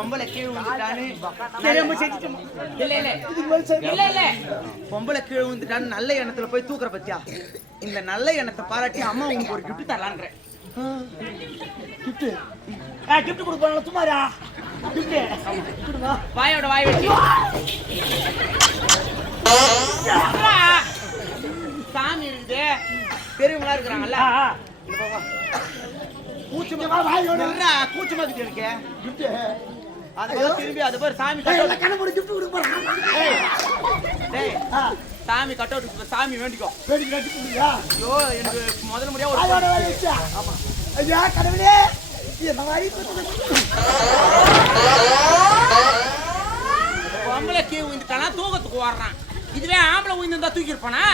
பொம்பளை கீழே விழுந்துட்டான்னு. தெரியாம. இல்ல இல்ல. இல்ல இல்ல. பொம்பளை கீழே விழுந்துட்டான்னு நல்ல எண்ணத்துல போய் தூக்குற பத்தியா? இந்த நல்ல எண்ணத்தை பாராட்டி அம்மா உனக்கு ஒரு gift தரலான்றேன் கிஃப்ட் ஆ கிஃப்ட் கொடுப்பாங்க சும்மாரா கிஃப்ட் வாயோட வாய் வச்சு. சாமி இருக்குது பெரியவங்களா இருக்கிறாங்கல்ல. வா வாயோட. கூச்சமா எனக்கு கிஃப்ட் அது திரும்பி அது பேர் சாமி கண்ண கிஃப்ட் கொடுக்க போறான். சாமி கட்டவுட் சாமி வேண்டிக்கோ. ஐயோ எனக்கு முதல் முறையா ஒரு ஆமா. ஐயா கடவுளே. என்ன பொம்பளை கீழே விழுந்துட்டானா தூக்கத்துக்கு ஓடுறான். இதுவே ஆம்பளை விழுந்திருந்தா தூக்கி இருப்பானா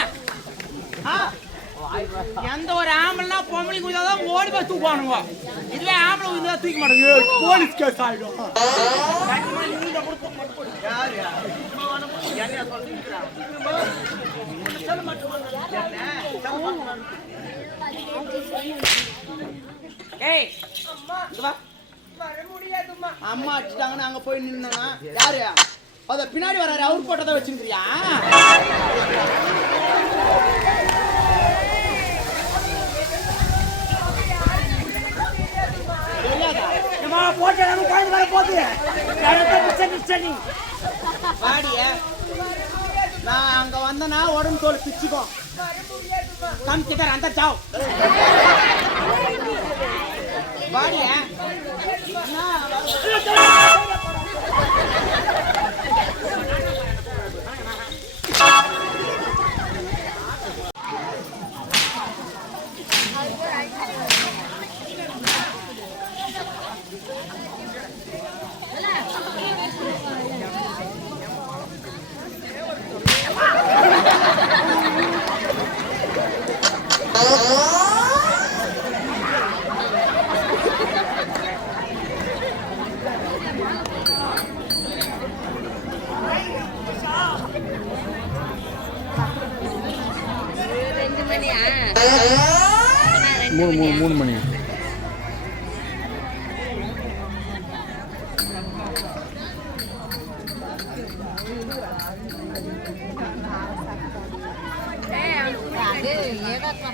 எந்த ஒரு ஆம்பளைனா பொம்பளை விழுந்தாதான் ஓடி போய் தூக்குவானுங்க. இதுவே ஆம்பளை விழுந்தா தூக்க மாட்டாங்க போலீஸ் கேஸ் ஆயிடும். ஏய் அம்மா அடிச்சிட்டாங்கன்னு அங்க போய் நின்னா யாரு? அத பின்னாடி வராரு அவர் போட்டதை வச்சிருக்கிறியா தெரியாதா ஏமா போட்டு நம்ம குழந்தை வர போகுது கடத்த மிச்சம் மிச்சம் வாடிய. நான் அங்க வந்தனா உடம்பு தோல் பிச்சுக்கும். கம் கிட்ட அந்த சாவ் வாடிய.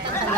Gracias.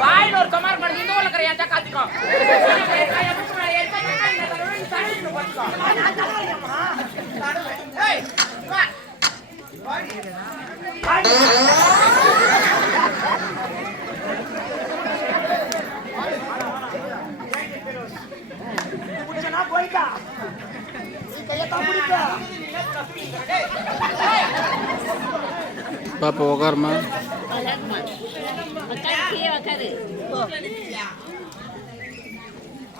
வாயில ஒரு கமார் மட்டும் இந்த ஊர்ல இருக்கிற என் போயிட்டா பாப்பா உக்காரமா? உக்காரு.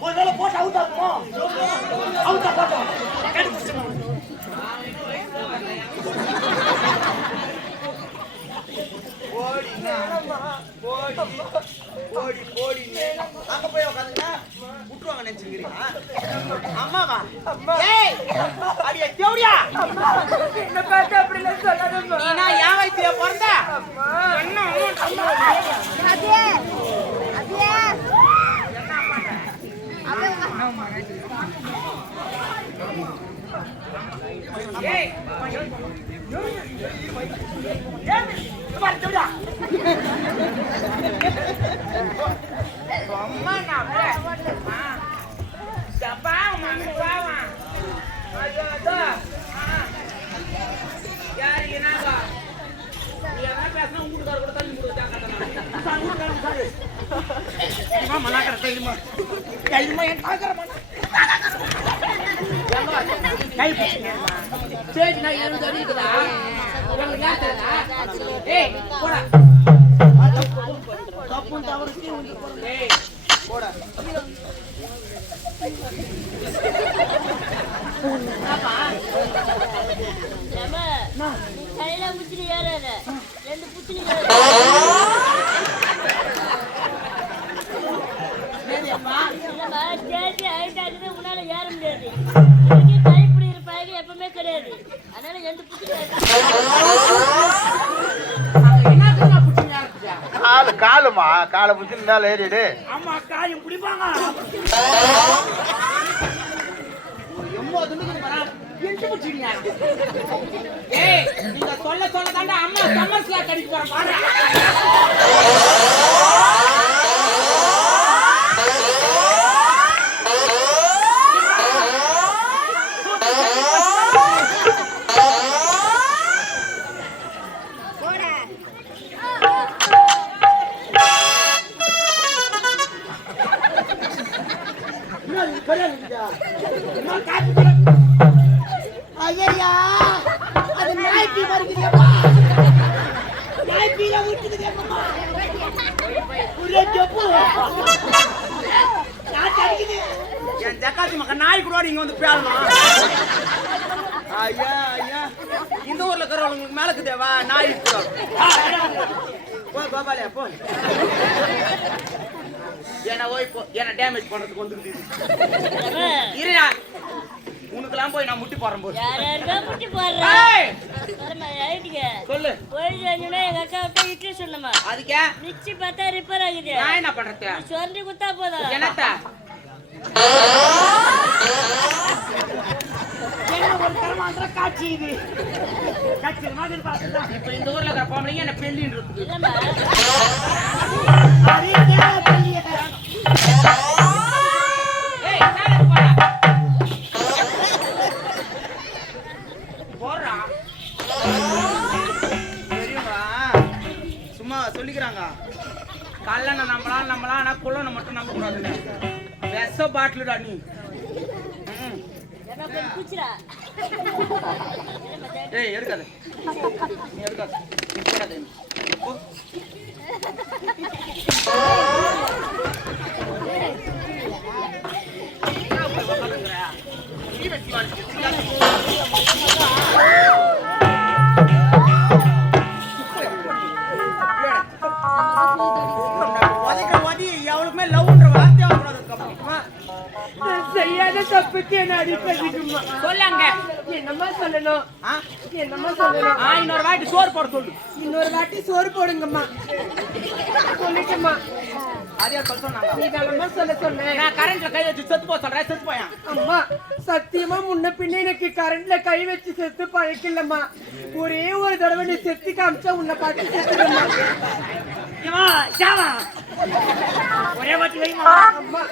உட்காரு மாடி குளிக்கலையா குளிக்கோச்சு அம்மா, அதற்கு அம்மா பேர அம்மா ஒரு வேளை போட்டு அவுட் ஆகுமா? அவுட்டா போட்டோம். ஓடி ஓடி அங்க போய் உட்காந்துங்க விட்டுருவாங்க நினைச்சுக்கிறீங்க அம்மாவா ஏய் அடியே தேவடியா என்ன பார்த்து அப்படி எல்லாம் சொல்லாதம்மா. நீனா என் வயித்துல பிறந்த என்ன அதே அதே ஏய் அம்மா நான் டப்பா மம்மி பாவா ஐயோ அதோ யாரு என்னங்க நீ என்ன பேசினா உங்களுக்கு கூட தள்ளி கொடுத்தா தைரியமா என் தாக்கறமா கை பிடிச்சிங்க நான் எழுபது அடி இருக்குதா? ஏய் போடா. தப்பு போடா. கையில ரெண்டு புத்திரி ஸ்டேஜ் ஹைட் ஆகுது உன்னால ஏற முடியாது இதுக்கு கைப்பிடி இருப்பாங்க எப்பவுமே கிடையாது அதனால எந்த காலு காலுமா? காலை பிடிச்சி மேல ஏறிடு. அம்மா காயம் பிடிப்பாங்க. நீங்க சொல்ல சொல்ல தாண்டா அம்மா சம்மர் ஸ்லாக் போற பாரு என் ஜக்காத்தி மக்கள் நாய் கூட இங்க வந்து பேசணும் ஐயா ஐயா. இந்த ஊர்ல இருக்கிறவங்களுக்கு மேலக்கு தேவா நாய் போ கோபாலியா போ என்ன ஓய் போ. என்ன டேமேஜ் பண்றதுக்கு வந்துருது இருடா. உனக்கெல்லாம் போய் நான் முட்டி போறேன் போது முட்டி போடுறா? ஏய், வரமா ஆயிட்டுங்க சொல்லு. போய் செஞ்சோன்னா எங்க அக்கா விட்டு இட்லி சொன்னமா அதுக்கே? மிக்சி பார்த்தா ரிப்பேர் ஆகுது. நான் என்ன பண்றது? சொரண்டி குத்தா போதும். என்னத்த? என்ன ஒரு தரமாந்திர காட்சி இது? காட்சி மாதிரி பார்த்தா இப்ப இந்த ஊர்ல இருக்கிற பொம்பளைங்க என்ன பெல்லின்றது இல்லம்மா. சொல்லிக்கிறாங்க. கல்லணை நம்பலாம் நம்பலாம் ஆனா குள்ளனை மட்டும் நம்ப கூடாதுன்னு விஷ பாட்டிலுடா நீ. ம். ஏய் எடுக்காத. நீ எடுக்காத. நீ போடாத. போ. செய்யாத தப்புக்கு என்ன அடிப்பதுக்குமா சொல்லாங்க. என்னம்மா சொல்லணும். ஆ? என்னம்மா சொல்லணும். ஆ, இன்னொரு வாட்டி சோறு போட சொல்லு. இன்னொரு வாட்டி சோறு போடுங்கம்மா. சொல்லிட்டுமா அதே சொல்ல சொன்னாங்க நீ தானம்மா சொல்ல சொன்னேன் நான் கரண்ட்ல கை வச்சு செத்து போக சொல்றேன் செத்து போயான் அம்மா சத்தியமா முன்ன பின்ன எனக்கு கரண்ட்ல கை வச்சு செத்து பழக்கலம்மா ஒரே ஒரு தடவை நீ செத்து காமிச்சா உன்னை பார்த்து சாவா ஒரே வாட்டி வைமா அம்மா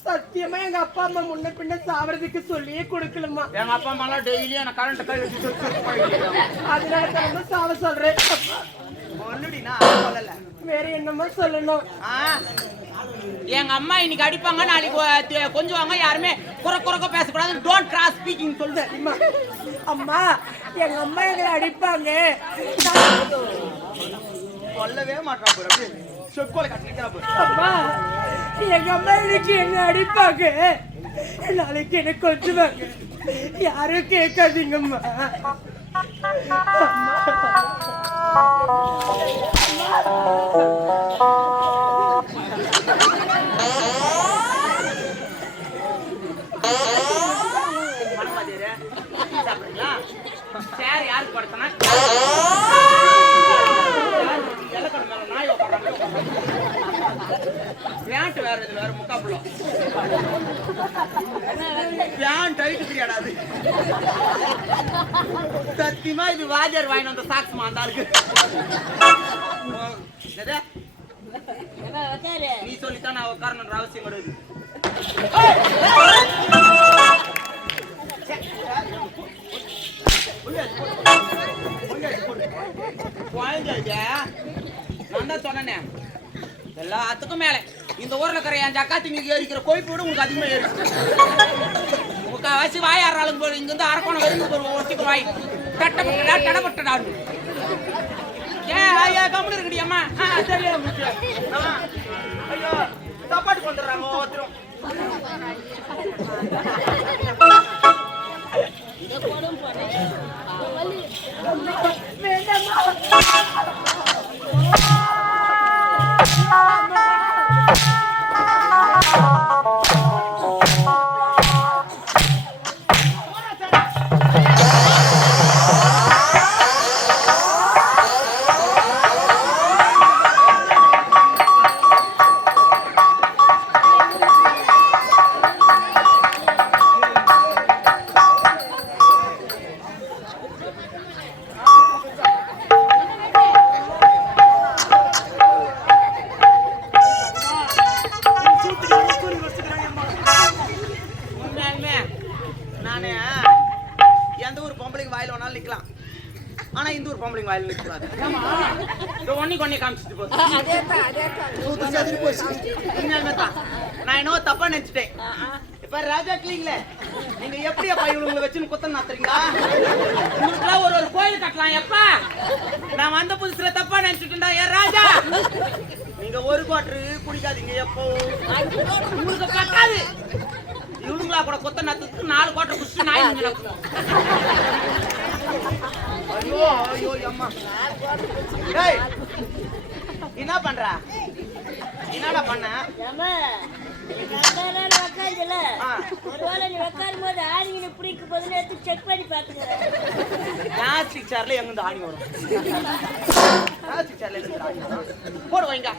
சத்தியமா எங்க அப்பா அம்மா முன்ன பின்ன சாவறதுக்கு சொல்லியே கொடுக்கலம்மா. எங்க அப்பா அம்மா எல்லாம் டெய்லியும் எனக்கு கரண்ட் கை வச்சு அதனால தான் சாவ சொல்றேன். வேற என்னம்மா சொல்லணும்? ஆ? எங்க அம்மா இன்னைக்கு அடிப்பாங்க நாளைக்கு கொஞ்சுவாங்க யாருமே குறை குறைக்க பேசக்கூடாது. டோன்ட் கிராஸ் ஸ்பீக்கிங் சொல்லுது அம்மா அம்மா எங்க அம்மா எங்களை அடிப்பாங்க. சொல்லவே மாட்டான் அம்மா எங்க அம்மா இன்னைக்கு என்ன அடிப்பாங்க? நாளைக்கு எனக்கு கொஞ்சுவாங்க யாரும் கேட்காதீங்கம்மா. சேர் யாருக்கு இலக்கணம் மேல நாய் உட்காராம பேண்ட் வேற இதுல வேற முக்காப்புலம் டைட் கிடையாது சத்தியமா இது வாஜர் வாங்கிட்டு வந்த சாக்ஸ்மா அந்த நீ சொல்லித்தான் நான் உட்காரணுன்ற அவசியம் கிடையாது குழந்தை நான் தான் சொன்னேனே. எல்லாத்துக்கும் மேலே. இந்த ஊர்ல இருக்கிற என் ஜக்காத்தி நீங்க ஏறிக்கிற கொழுப்பு விட உங்களுக்கு அதிகமா ஏறி முக்காவாசி வாய் ஆறாளுங்க போல இங்க இருந்து அரக்கோணம் வரைக்கும் ஒரு ஒட்டிக்கு வாய். தட்டப்பட்டடா தடப்பட்டடா ஏன் ஐயா கம்முனு இருக்குடி அம்மா? ஆ சரியா ஐயோ சாப்பாடு கொண்டுறாங்க ஒவ்வொருத்தரும் இதை போகுது போச்சு. நான் என்னவோ தப்பா நினைச்சிட்டேன். இப்ப ராஜா கிளீங்களே நீங்க எப்படி அப்பா இவங்களை வச்சு குத்தம் நாத்துறீங்களா? உங்களுக்குலாம் ஒரு ஒரு கோயில் கட்டலாம் எப்பா? நான் வந்த புதுசுல தப்பா நினைச்சிட்டேன்டா ஏன் ராஜா? நீங்க ஒரு குவாட்டரு குடிக்காதீங்க எப்போ? உங்களுக்கு பத்தாது. இவனுங்களா கூட கொத்த நாத்துக்கு நாலு கோட்டை குடிச்சு நாய் ஐயோ ஐயோ அம்மா. என்ன பண்ற? என்னடா பண்ண. ஆ. ஒருவேளை நீ உக்காரும் போது ஆணிங்க பிடிக்க போதுன்னு எடுத்து செக் பண்ணி பாத்துக்கிறேன் பிளாஸ்டிக் சேர்ல எங்க ஆணி வரும்? பிளாஸ்டிக் சேர்ல எங்க ஆணி வரும்? போடு வைங்க.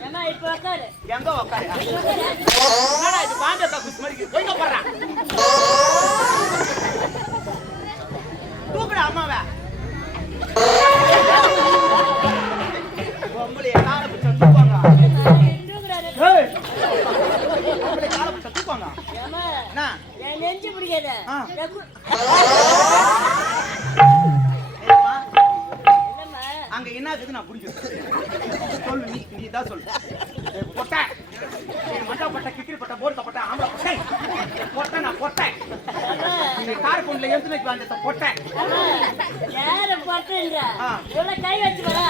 ஏம்மா இப்ப உக்காரு. எங்க உக்காரு? என்னடா இது பாம்பே மாதிரி தூக்குடா அம்மாவை. நெஞ்சு பிடிக்காத ஆ. அங்க என்ன இருக்குது நான் புரிஞ்சுக்கிறேன் சொல்லு நீ நீ தான் சொல்லு பொட்டை ஏய், மண்டை கிக்கிரி பொட்டை பொட்டை ஆம்பளை பொட்டை நான் பொட்டை ஏம்மா, கார் கொண்டுல வைக்க வந்த பொட்டை ஏம்மா, யாரை போட்டுன்ற கை வச்சு வரா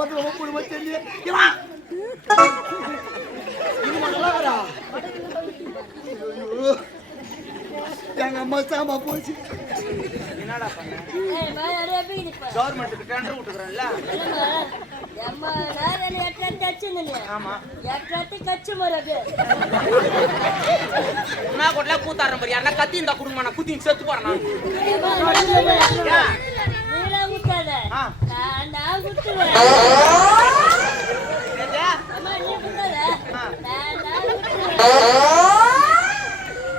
வந்து இது நல்லா வரா எங்க அம்மா சாமா போச்சு. என்னடா பண்ண? கவர்மெண்ட்டுக்கு டெண்டர் விட்டுக்கிறேன்ல கூத்தாடுற மாதிரி. யாரா கத்தி இருந்தா குடும்பம் நான் குத்தி செத்து போறேன் நான் நான் குத்துவேன். அம்மா, நீ விட்டுறாத. ஆ. வேண்டாம், விட்டுரு.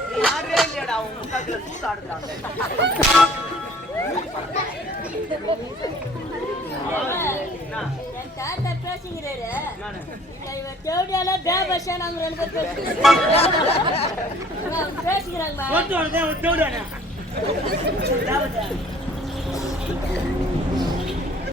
நீ யாரே இல்லையாடா, உன் முக்காக்குல சூத்து ஆடுறாங்க. என்ன? என் தாத்தா பேசுகிறாரு நானு. இல்ல, இவன் தேவடியால பேபஷா நாங்க ரெண்டு பேர் பேசுகிறோம் பேசுகிறாங்கம்மா ஒத்து